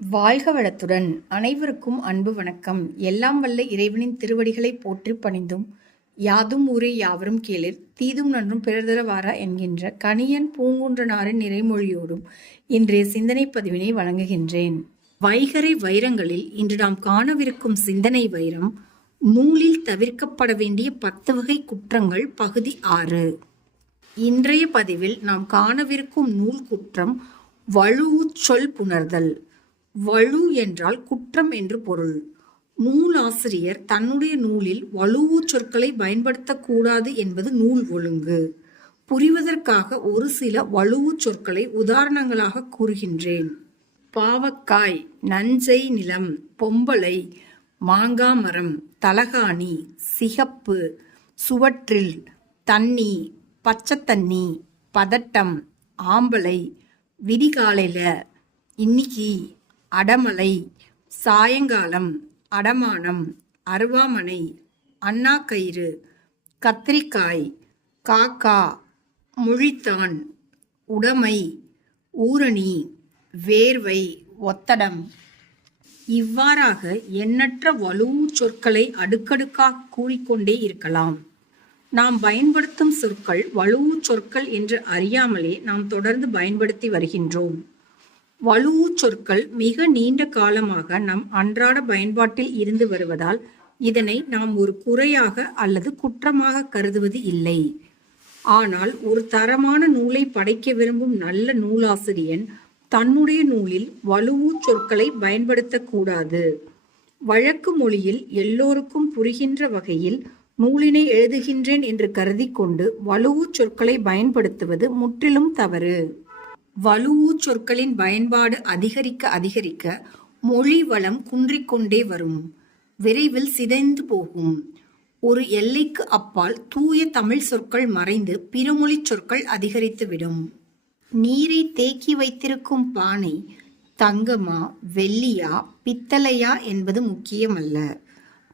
வாழ்க வளத்துடன் அனைவருக்கும் அன்பு வணக்கம். எல்லாம் வல்ல இறைவனின் திருவடிகளை போற்றி பணிந்தும் யாதும் ஊரே யாவரும் கேளிர் தீதும் நன்றும் பிறர்தர வாரா என்கின்ற கணியன் பூங்குன்றனாரின் நிறைமொழியோடும் இன்றைய சிந்தனை பதிவினை வழங்குகின்றேன். வைகறை வைரங்களில் இன்று நாம் காணவிருக்கும் சிந்தனை வைரம் நூலில் தவிர்க்கப்பட வேண்டிய 10 வகை குற்றங்கள் பகுதி 6. இன்றைய பதிவில் நாம் காணவிருக்கும் நூல் குற்றம் வழுவுச் சொல் புணர்தல். வழு என்றால் குற்றம் என்று பொருள். நூலாசிரியர் தன்னுடைய நூலில் வழுவு சொற்களை பயன்படுத்தக்கூடாது என்பது நூல் ஒழுங்கு. புரிவதற்காக ஒரு சில வழுவு சொற்களை உதாரணங்களாக கூறுகின்றேன். பாவக்காய், நஞ்சை நிலம், பொம்பளை, மாங்காமரம், தலகாணி, சிகப்பு, சுவற்றில், தண்ணி, பச்சைத்தண்ணி, பதட்டம், ஆம்பளை, விடிகாலையில, இன்னிக்கு, அடமலை, சாயங்காலம், அடமானம், அருவாமனை, அண்ணாக்கயிறு, கத்திரிக்காய், காக்கா, முழித்தான், உடைமை, ஊரணி, வேர்வை, ஒத்தடம். இவ்வாறாக எண்ணற்ற வழுவு சொற்களை அடுக்கடுக்காக கூறிக்கொண்டே இருக்கலாம். நாம் பயன்படுத்தும் சொற்கள் வழுவு சொற்கள் என்று அறியாமலே நாம் தொடர்ந்து பயன்படுத்தி வருகின்றோம். வழுவு சொற்கள் மிக நீண்ட காலமாக நம் அன்றாட பயன்பாட்டில் இருந்து வருவதால் இதனை நாம் ஒரு குறையாக அல்லது குற்றமாக கருதுவது இல்லை. ஆனால் ஒரு தரமான நூலை படைக்க விரும்பும் நல்ல நூலாசிரியன் தன்னுடைய நூலில் வழுவு சொற்களை பயன்படுத்தக்கூடாது. வழக்கு மொழியில் எல்லோருக்கும் புரிகின்ற வகையில் நூலினை எழுதுகின்றேன் என்று கருதி கொண்டு வழுவு சொற்களை பயன்படுத்துவது முற்றிலும் தவறு. வழுவு சொற்களின் பயன்பாடு அதிகரிக்க அதிகரிக்க மொழி வளம் குன்றிக்கொண்டே வரும். விரைவில் சிதைந்து போகும். ஒரு எல்லைக்கு அப்பால் தூய தமிழ் சொற்கள் மறைந்து பிறமொழி சொற்கள் அதிகரித்துவிடும். நீரை தேக்கி வைத்திருக்கும் பானை தங்கமா, வெள்ளியா, பித்தளையா என்பது முக்கியமல்ல.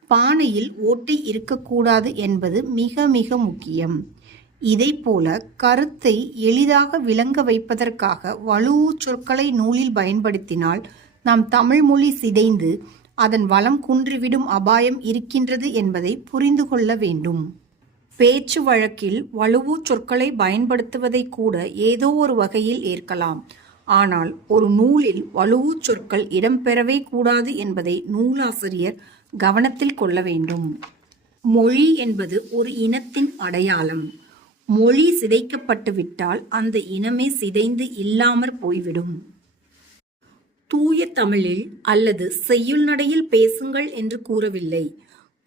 பானையில் ஓட்டை இருக்கக்கூடாது என்பது மிக மிக முக்கியம். இதைப்போல கருத்தை எளிதாக விளங்க வைப்பதற்காக வழுவு சொற்களை நூலில் பயன்படுத்தினால் நாம் தமிழ் மொழி சிதைந்து அதன் வளம் குன்றிவிடும் அபாயம் இருக்கின்றது என்பதை புரிந்து கொள்ள வேண்டும். பேச்சு வழக்கில் வழுவு சொற்களை பயன்படுத்துவதை கூட ஏதோ ஒரு வகையில் ஏற்கலாம். ஆனால் ஒரு நூலில் வழுவு சொற்கள் இடம்பெறவே கூடாது என்பதை நூலாசிரியர் கவனத்தில் கொள்ள வேண்டும். மொழி என்பது ஒரு இனத்தின் அடையாளம். மொழி சிதைக்கப்பட்டு விட்டால் அந்த இனமே சிதைந்து இல்லாமற் போய்விடும். தூய தமிழில் அல்லது செய்யுள் நடையில் பேசுங்கள் என்று கூறவில்லை.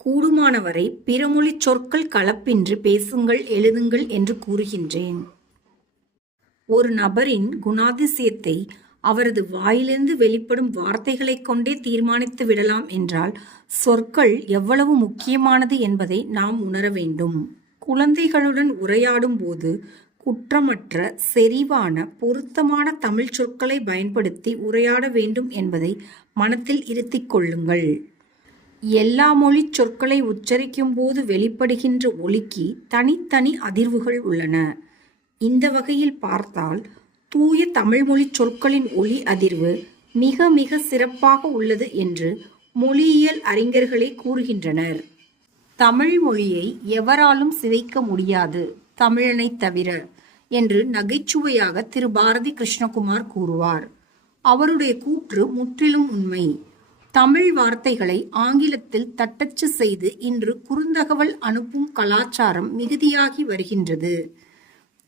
கூடுமானவரை பிறமொழி சொற்கள் கலப்பின்றி பேசுங்கள், எழுதுங்கள் என்று கூறுகின்றேன். ஒரு நபரின் குணாதிசயத்தை அவரது வாயிலிருந்து வெளிப்படும் வார்த்தைகளைக் கொண்டே தீர்மானித்து விடலாம் என்றால் சொற்கள் எவ்வளவு முக்கியமானது என்பதை நாம் உணர வேண்டும். குழந்தைகளுடன் உரையாடும் போது குற்றமற்ற, செறிவான, பொருத்தமான தமிழ் சொற்களை பயன்படுத்தி உரையாட வேண்டும் என்பதை மனத்தில் இருத்திக் கொள்ளுங்கள். எல்லா மொழி சொற்களை உச்சரிக்கும் போது வெளிப்படுகின்ற ஒலிக்கு தனித்தனி அதிர்வுகள் உள்ளன. இந்த வகையில் பார்த்தால் தூய தமிழ்மொழி சொற்களின் ஒலி அதிர்வு மிக மிக சிறப்பாக உள்ளது என்று மொழியியல் அறிஞர்களே கூறுகின்றனர். தமிழ் மொழியை எவராலும் சிதைக்க முடியாது, தமிழனை தவிர என்று நகைச்சுவையாக திரு பாரதி கிருஷ்ணகுமார் கூறுவார். அவருடைய கூற்று முற்றிலும் உண்மை. தமிழ் வார்த்தைகளை ஆங்கிலத்தில் தட்டச்சு செய்து இன்று குறுந்தகவல் அனுப்பும் கலாச்சாரம் மிகுதியாகி வருகின்றது.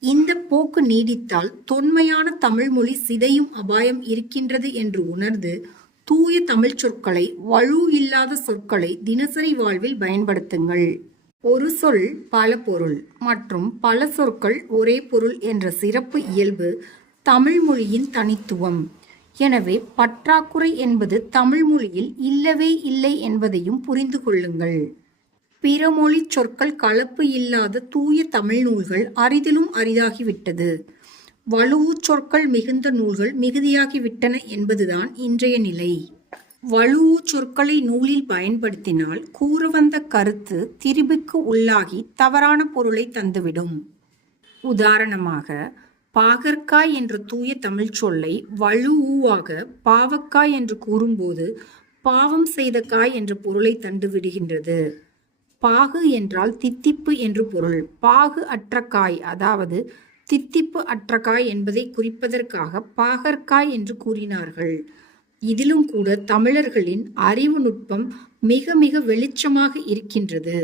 இந்த போக்கு நீடித்தால் தொன்மையான தமிழ் மொழி சிதையும் அபாயம் இருக்கின்றது என்று உணர்ந்து தூய தமிழ் சொற்களை, வழு இல்லாத சொற்களை தினசரி வாழ்வில் பயன்படுத்துங்கள். ஒரு சொல் பல பொருள் மற்றும் பல சொற்கள் ஒரே பொருள் என்ற சிறப்பு இயல்பு தமிழ் மொழியின் தனித்துவம். எனவே பற்றாக்குறை என்பது தமிழ் மொழியில் இல்லவே இல்லை என்பதையும் புரிந்து கொள்ளுங்கள். பிறமொழி சொற்கள் கலப்பு இல்லாத தூய தமிழ் நூல்கள் அரிதிலும் அரிதாகிவிட்டது. வழுவு சொற்கள் மிகுந்த நூல்கள் மிகுதியாகிவிட்டன என்பதுதான் இன்றைய நிலை. வழுவு சொற்களை நூலில் பயன்படுத்தினால் கூற வந்த கருத்து திரிபுக்கு உள்ளாகி தவறான பொருளை தந்துவிடும். உதாரணமாக, பாகற்காய் என்ற தூய தமிழ்ச் சொல்லை வழுவாக பாவக்காய் என்று கூறும்போது பாவம் செய்த காய் என்ற பொருளை தந்து விடுகின்றது. பாகு என்றால் தித்திப்பு என்று பொருள். பாகு அற்ற காய், அதாவது தித்திப்பு அற்ற காய் என்பதை குறிப்பதற்காக பாகற்காய் என்று கூறினார்கள். இதிலும் கூட தமிழர்களின் அறிவு நுட்பம் மிக மிக வெளிச்சமாக இருக்கின்றது.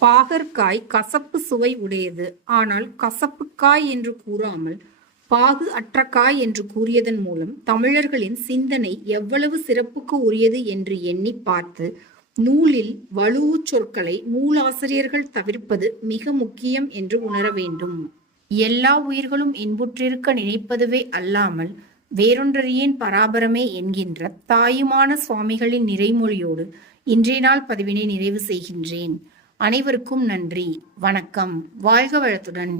பாகற்காய் கசப்பு சுவை உடையது. ஆனால் கசப்புக்காய் என்று கூறாமல் பாகு அற்ற காய் என்று கூறியதன் மூலம் தமிழர்களின் சிந்தனை எவ்வளவு சிறப்புக்கு உரியது என்று எண்ணி பார்த்து நூலில் வழுவு சொற்களை நூலாசிரியர்கள் தவிர்ப்பது மிக முக்கியம் என்று உணர வேண்டும். எல்லா உயிர்களும் இன்புற்றிருக்க நினைப்பதுவே அல்லாமல் வேறொன்றறியேன் பராபரமே என்கின்ற தாயுமான சுவாமிகளின் நிறைமொழியோடு இன்றைய நாள் பதிவினை நிறைவு செய்கின்றேன். அனைவருக்கும் நன்றி, வணக்கம், வாழ்க வளத்துடன்.